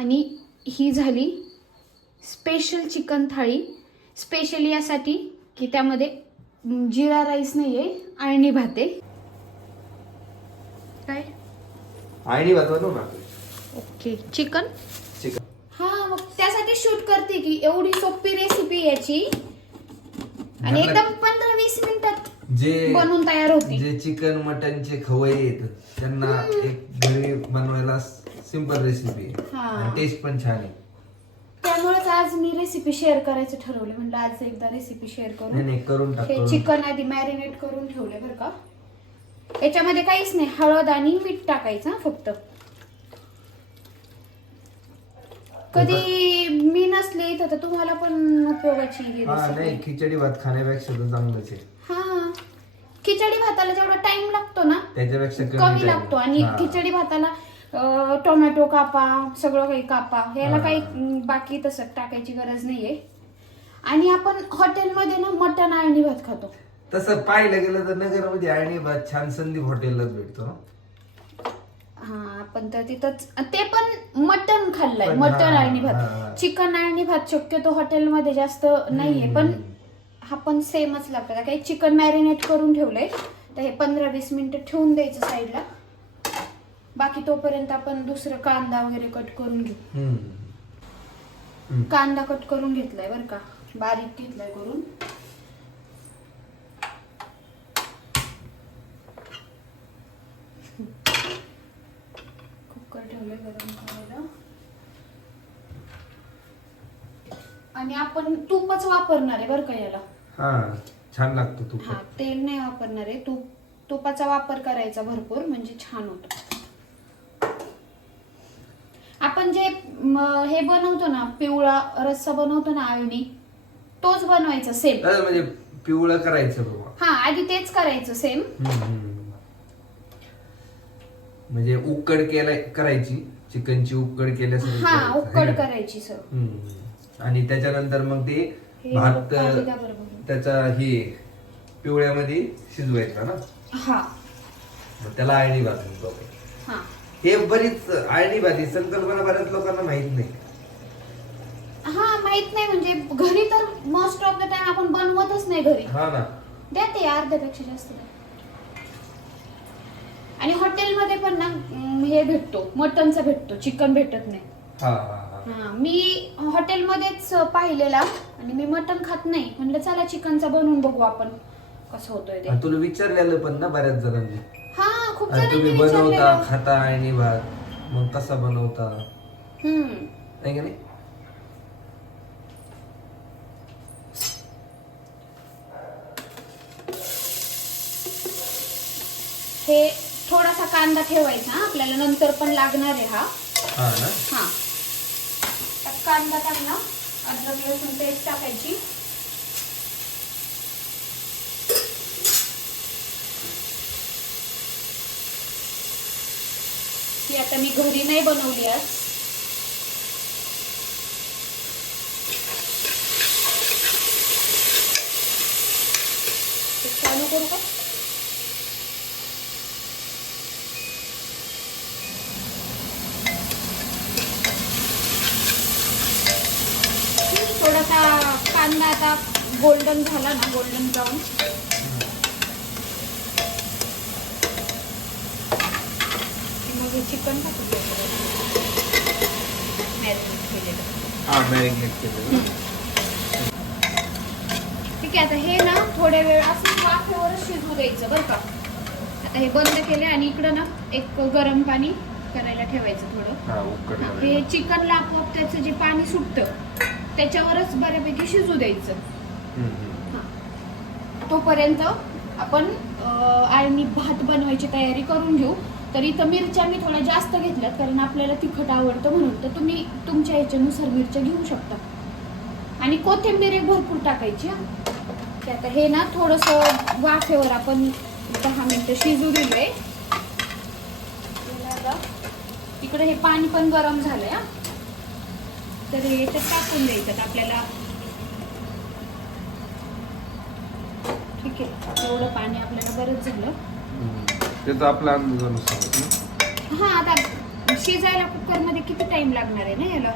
आणि ही झाली special chicken थाळी. स्पेशल यासाठी की त्यामध्ये जिरा राईस नाहीये, अळणी भात आहे. काय आळणी भात बनवू ना. Okay chicken. चिकन हा मग त्यासाठी शूट करते की एवढी सोपी रेसिपी याची आणि एकदम 15-20 मिनिटात जे बनवून तयार होते. जे चिकन मटनचे खवय्ये आहेत त्यांना एक घरी बनवायला सिंपल रेसिपी आहे आणि टेस्ट पण छान आहे. त्यामुळेच आज मी रेसिपी शेअर करायचं ठरवलं. म्हणलं आज एकदा रेसिपी शेअर नाही करून हे टाकतो. चिकन आधी मॅरिनेट करून ठेवले बरं का. याच्यामध्ये काहीच नाही, हळद आणि मीठ टाकायचं फक्त. कधी मी नसले इथं तर तुम्हाला पण उपयोगाची ही हा रेसिपी. नाही खिचडी भात खाण्यापेक्षा तर चांगलंच आहे. हा खिचडी भाताला जेवढा टाइम लागतो ना त्याच्यापेक्षा कमी लागतो. आणि खिचडी भाताला टोमॅटो कापा, सगळं काही कापा, याला काही बाकी तसं टाकायची गरज नाहीये. आणि आपण हॉटेलमध्ये ना मटण अळणी भात खातो. तसं पाहिलं गेलं तर नगरमध्ये अळणी भात छान संदीप हॉटेललाच भेटतो. हा आपण तर तिथंच ते पण मटण खाल्लंय, मटण अळणी भात. चिकन अळणी भात शक्यतो हॉटेलमध्ये जास्त नाहीये, पण हा पण सेमच लागतो. काही चिकन मॅरिनेट करून ठेवलंय तर हे 15-20 मिनिटं ठेवून द्यायचं साईडला. बाकी तोपर्यंत आपण दुसरं कांदा वगैरे कट करून घेऊ. कांदा कट करून घेतलाय बरं का, बारीक घेतलाय करून. कुकर ठेवलंय गरम करायला. आणि आपण तूपच वापरणार आहे बरं का याला. हा छान लागतो तूप. हा तेल नाही वापरणार आहे, तुपाचा वापर करायचा भरपूर, म्हणजे छान होतो. आपण जे हे बनवतो ना, पिवळा रस्सा बनवतो ना अळणी, तोच बनवायचा सेम. म्हणजे पिवळं करायचं बाबा. हा आधी तेच करायचं सेम. म्हणजे उकड करायची, चिकनची उकड केल्यासारखी. हा उकड करायची सर. आणि त्याच्यानंतर मग ते भात त्याचा हे पिवळ्यामध्ये शिजवायचा ना. हा त्याला अळणी भात म्हणतो. हा हे बरीच अळणी भात संकल्पना बऱ्याच लोकांना माहित नाही. हा माहित नाही, म्हणजे घरी तर मोस्ट ऑफ द टाइम आपण बनवतच नाही घरी. हा ना. द्या ते अर्ध्यापेक्षा जास्त. आणि हॉटेलमध्ये पण ना हे भेटतो, मटनचा भेटतो, चिकन भेटत नाही. हा मी हॉटेलमध्येच पाहिलेला आणि मी मटन खात नाही. म्हणलं चला चिकनचा बनवून बघू आपण कसं होतोय ते. तुला विचारलेलं पण ना बऱ्याच जणांनी. हा खूप तुम्ही जणांनी बनवता विचारलेलं. खाता अळणी भात, मग कसा बनवता नाही का नाही. हे थोडासा कांदा ठेवायचा आपल्याला, नंतर पण लागणार आहे हा. हा ना. हा कांदा टाकला, अद्रक लसूण पेस्ट टाकायची. ही आता मी घरी नाही बनवली आज. चालू करू का? थोडासा कांदा आता गोल्डन झाला ना, गोल्डन ब्राऊन, मग हे चिकन टाकून मॅरिनेट केलेलं. मॅरिनेट केलेलं. ठीक आहे. आता हे ना थोड्या वेळ असं वाफेवरच शिजू द्यायचं बरं का. आता हे बंद केले आणि इकडं ना एक गरम पाणी करायला ठेवायचं थोडं. हे चिकनला आपोआप त्याचं जे पाणी सुटतं त्याच्यावरच बऱ्यापैकी शिजू द्यायचं. तोपर्यंत आपण अळणी भात बनवायची तयारी करून घेऊ. तर इथं मिरच्या मी थोड्या जास्त घेतल्यात कारण आपल्याला तिखट आवडतं म्हणून. तर तुम्ही तुमच्या ह्याच्यानुसार मिरच्या घेऊ शकता. आणि कोथिंबीर एक भरपूर टाकायची. आता हे ना थोडंसं वाफेवर आपण 10 मिनिटं शिजू दिलंय. इकडे हे पाणी पण गरम झालंय. तर हे तर टाकून द्यायचं आपल्याला. ठीक आहे, एवढं पाणी आपल्याला बरंच झालं. ते तर आपल्या अंदाजानुसार. हा आता शिजायला कुकरमध्ये किती टाइम लागणार आहे ना याला.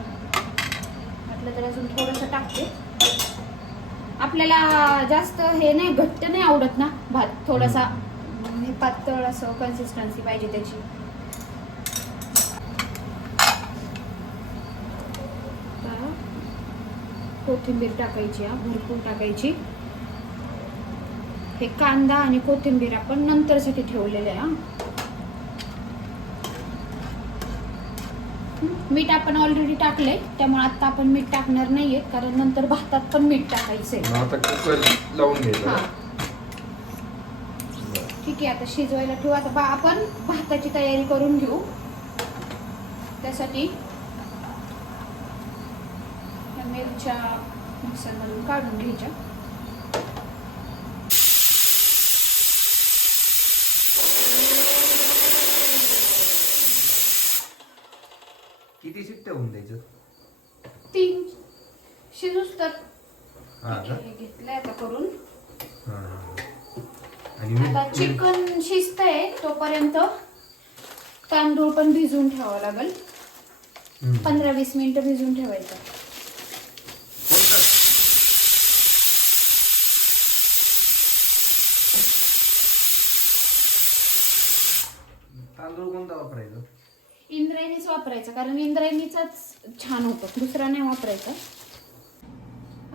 म्हटलं तर अजून थोडंसं टाकते. आपल्याला जास्त हे नाही, घट्ट नाही आवडत ना भात, थोडासा पातळ असं कन्सिस्टन्सी पाहिजे त्याची. कोथिंबीर टाकायची, भरपूर टाकायची. हे कांदा आणि कोथिंबीर आपण नंतरसाठी ठेवलेले आहे. मीठ आपण ऑलरेडी टाकलंय, त्यामुळे आता आपण मीठ टाकणार नाहीये, कारण नंतर भातात पण मीठ टाकायचंय. आता कुकर लावून घ्यायचं. ठीक आहे, आता शिजवायला ठेवू. आता आपण भाताची तयारी करून घेऊ. त्यासाठी मिरच्या मिक्सरमधून काढून घ्यायच्या. किती शिट्ट्या होऊन द्यायचं? 3 शिजूस तर. हा का? हे घेतलंय आता करून. आणि आता चिकन शिजतंय तोपर्यंत तांदूळ पण भिजवून ठेवावं लागेल. 15-20 मिनिटं भिजवून ठेवायचं. तांदूळ कोणता वापरायचा? इंद्रायणीच वापरायचं, कारण इंद्रायणीचाच छान होतो, दुसरा नाही वापरायचा.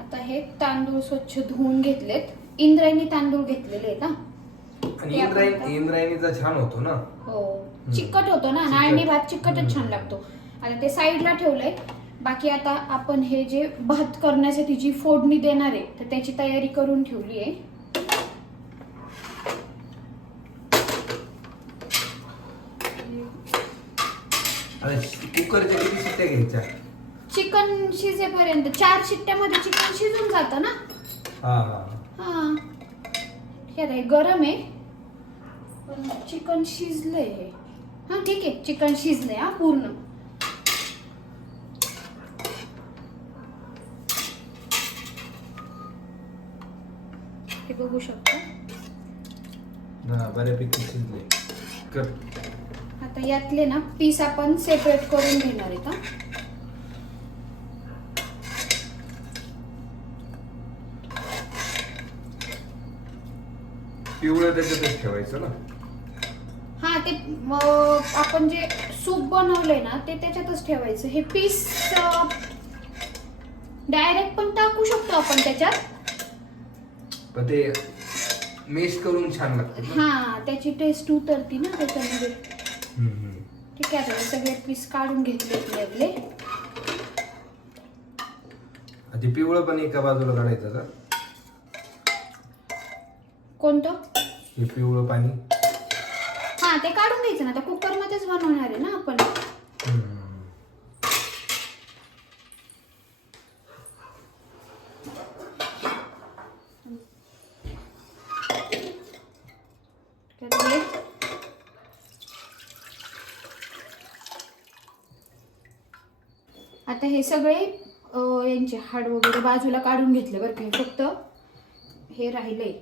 आता हे तांदूळ स्वच्छ धुवून घेतलेत. इंद्रायणी तांदूळ घेतलेले आहेत ना. आणि इंद्रायणीचा छान होतो ना. हो, चिकट होतो ना, नाळणी भात चिकटच छान लागतो. आता ते साईडला ठेवलंय. बाकी आता आपण हे जे भात करण्यासाठी जी फोडणी देणार आहे, तर त्याची तयारी करून ठेवली आहे. कुकरच्या किती शिट्ट्या घ्यायच्या? चिकन शिजेपर्यंत 4 शिट्ट्यामध्ये चिकन शिजून जातं ना. हा हे गरम आहे, पण चिकन शिजलंय हे. हा ठीक आहे, चिकन शिजलंय हा पूर्ण. हे बघू शकतो. बऱ्यापैकी शिजले. आता यातले ना पीस आपण सेपरेट करून घेणार आहेत. पिवळं त्याच्यातच ठेवायचं ना. हा, ते आपण जे सूप बनवलंय ना ते त्याच्यातच ठेवायचं. हे पीस डायरेक्ट पण टाकू शकतो आपण त्याच्यात, पण ते मेश करून छान लागते. हा, त्याची टेस्ट उतरती ना त्याच्यामध्ये. ठीक आहे, आता सगळे पीस काढून घेतले आपले. ते पिवळं पण एका बाजूला काढायचं का? कोणतं? हे पिवळं पाणी. हा, ते काढून घ्यायचं ना. आता कुकर मध्येच बनवणार आहे ना आपण. आता हे सगळे यांचे हाड वगैरे बाजूला काढून घेतले बरं का. फक्त हे राहिलंय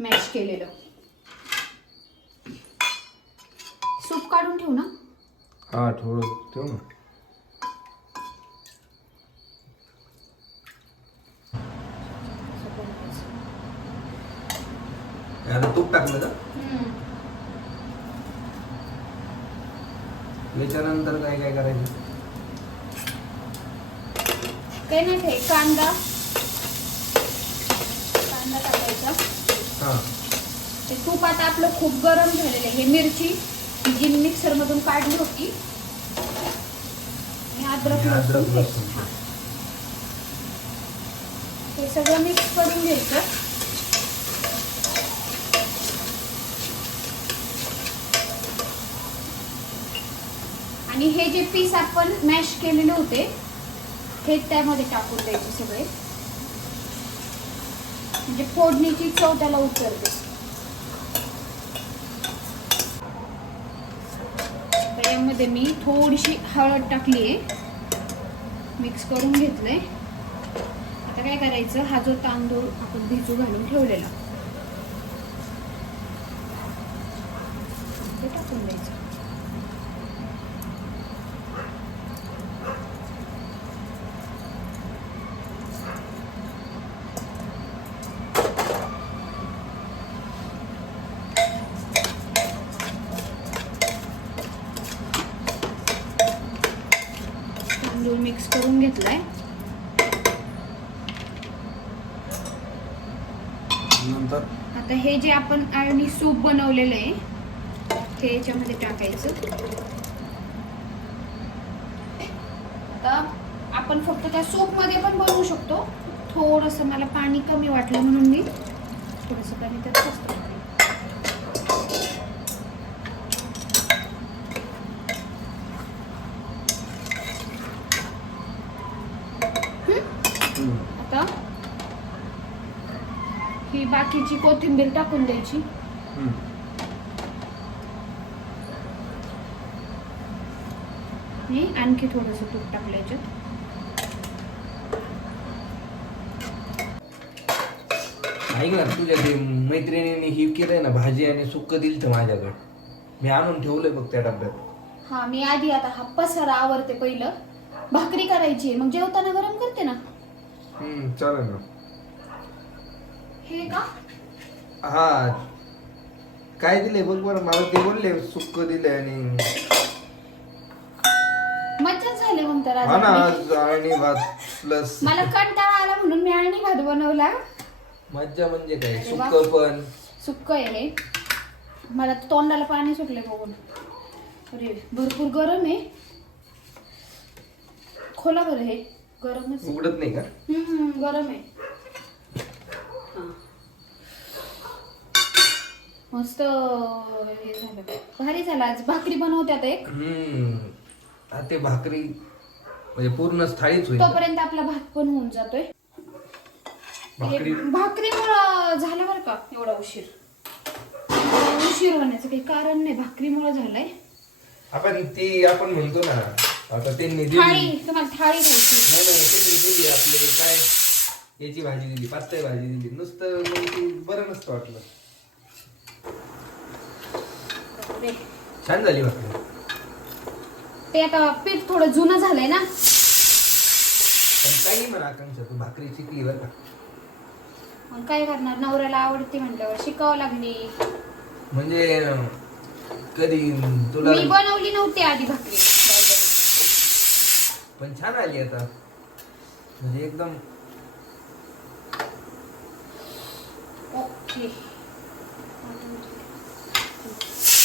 मॅश केलेलं. सूप काढून ठेवू ना. हा, थोडं ठेव ना. आता तूप टाकलं का? याच्यानंतर काय काय करायचं? काही नाही, ते कांदा टाकायचा. ते तूप आता आपलं खूप गरम झालेलं आहे. हे मिरची जी मिक्सर मधून काढली होती आणि अद्रक लसूण हे सगळं मिक्स करून घ्यायचं. आणि हे जे पीस आपण मॅश केलेले होते हे त्यामध्ये टाकून द्यायचे सगळे, म्हणजे फोडणीची चव त्याला उतरते. यामध्ये मी थोडीशी हळद टाकली आहे, मिक्स करून घेतलंय. आता काय करायचं, हा जो तांदूळ आपण भिजू घालून ठेवलेला ते टाकून द्यायचं. तांदूळ मिक्स करून घेतलाय. नंतर आता हे जे आपण अळणी सूप बनवलेलं आहे हे याच्यामध्ये टाकायचं. आता आपण फक्त त्या सूप मध्ये पण बनवू शकतो. थोडंसं मला पाणी कमी वाटलं म्हणून मी थोडंसं पाणी त्यात जास्त टाकलं. आता ही बाकीची कोथिंबीर टाकून द्यायची. आणि आणखी थोडंसं तूप टाकलं याच्यात. ऐक ना, तुझ्या ते मैत्रिणीने ही केलंय ना भाजी आणि सुक्क दिलं तर माझ्याकडे, मी आणून ठेवलंय बघ त्या डब्यात. हा मी आधी आता हा पसारा आवरते. पहिलं भाकरी करायची मग जेवताना गरम करते ना. चालेल ना. हे का हा काय दिलंय बघ बरं, मला ते बोलले सुक्क दिलंय आणि मज्जाच झाली मग तर आज हा ना, आपली. आज आणि भात प्लस मला कंटाळा आला म्हणून मी अळणी भात बनवला. मज्जा म्हणजे काय, अरे वा. सुक्क पण सुक्क आहे हे. मला तर तोंडाला पाणी सुटले बघून. अरे भरपूर गरम आहे. खोला बरं हे गरमच आहे. उघडत नाही का? गरम आहे. हा. मस्त हे झालं, भारी झालं. आज भाकरी बनवत्यात एक. ते भाकरी म्हणजे पूर्ण थाळीच होईल. तोपर्यंत आपला भात पण होऊन जातोय. भाकरीमुळं झालं बरं का एवढा उशीर. उशीर होण्याचं काही कारण नाही, भाकरीमुळं झालंय. आपण म्हणतो ना, आता त्यांनी दिली. थाळी तुम्हाला थाळी खायची. नाही त्यांनी दिली आपले काय याची भाजी दिली, पातळ भाजी दिली, नुसतं मग ती बरं नसतं वाटलं. छान झाली भाकरी. ते आता पीठ थोडं जुनं झालंय ना. पण काही म्हणा आकांक्षा, तू भाकरी शिकली बरं का. मग काय करणार, नवऱ्याला आवडते म्हटल्यावर शिकावं लागली. म्हणजे कधी तुला मी बनवली नव्हती आधी भाकरी, पण छान आली आता, म्हणजे एकदम ओके.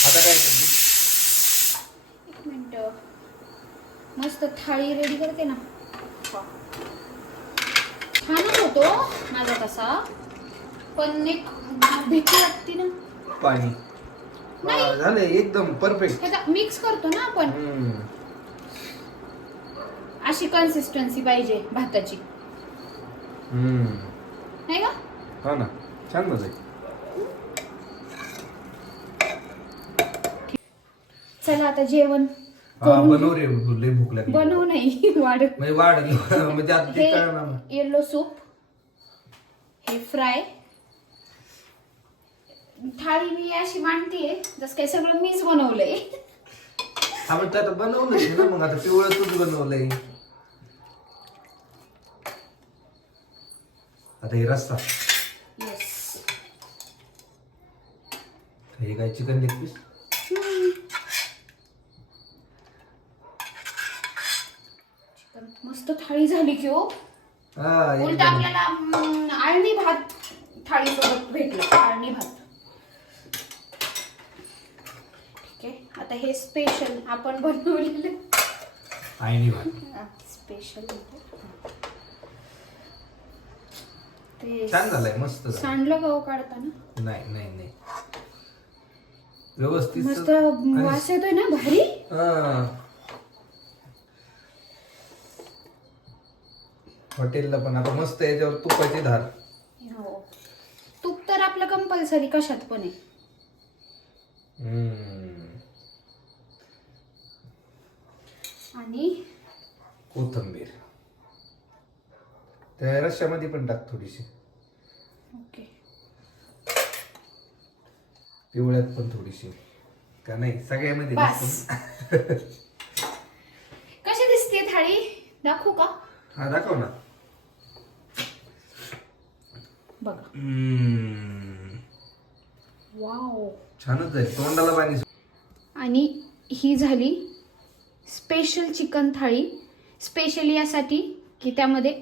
आता काय करते? एक मिनिट, मस्त थाळी रेडी करते ना. छानच होतो माझा तसा, पण एक भीती वाटते ना. पाणी नाही. झालं एकदम परफेक्ट. मिक्स करतो ना आपण, अशी कन्सिस्टन्सी पाहिजे भाताची, नाही का? हा ना, छान मजा आहे. चला आता जेवण बनव रे, लय भूक लागली. बनव नाही वाढ. म्हणजे म्हणजे आता ते कळणार ना. येलो सूप, हे फ्राय. थाळी मी अशी मांडतीये जस काही सगळं मीच बनवलंय. हा पण आता बनवलंय ना, मग आता पिवळं तूच बनवलंय. आता हे रस्सा, येस. हे काय चिकन लेग पीस. मस्त थाळी झाली की हो. उलट आपल्याला अळणी भात थाळी सोबत भेटलं. अळणी भात ठीक आहे. आता हे स्पेशल आपण बनवलेलं अळणी भात स्पेशल ते छान झालंय, मस्त झालं. सांडलं गहू काढताना. नाही नाही नाही, व्यवस्थित मस्त वास येतोय ना, भारी. हॉटेलला पण आता मस्त याच्यावर तुपाची धार. हो, तूप तर आपलं कंपल्सरी कशात पण आहे. आणि कोथिंबीर त्या रश्श्यामध्ये पण टाक थोडीशी. ओके, पिवळ्यात पण थोडीशी का नाही, सगळ्यामध्ये बस. नसतं. कशी दिसते थाळी, दाखवू का? हा दाखव ना. बघा, वाव, छानच आहे, तोंडाला पाणी. आणि ही झाली स्पेशल चिकन थाळी. स्पेशली यासाठी की त्यामध्ये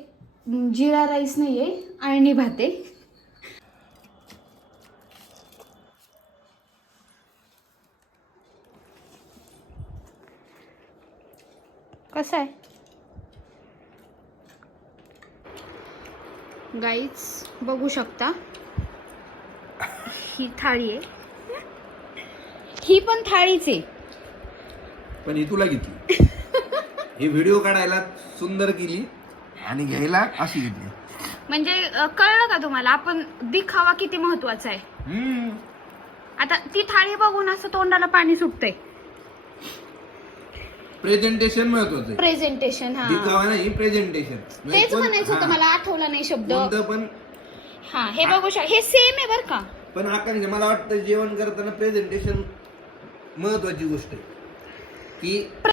जिरा राईस नाहीये, अळणी भात आहे. कसं आहे गाईज, बघू शकता ही थाळी आहे. ही पण थाळीच आहे, पण ही तुला घेतली. ही व्हिडिओ काढायला सुंदर केली आणि घ्यायला अशी घेतली. म्हणजे कळलं का तुम्हाला आपण दिखावा किती महत्वाचा आहे. आता ती थाळी बघून असं तोंडाला पाणी सुटतंय. प्रेझेंटेशन महत्वाचं आहे. प्रेझेंटेशन, हा दिखावा नाही, प्रेझेंटेशन. तेच म्हणायचं होतं, मला आठवलं नाही शब्द. पण हा हे बघू शकता, हे सेम आहे बरं का. पण आकांक्षा मला वाटतं जेवण करताना प्रेझेंटेशन महत्वाची गोष्ट आहे की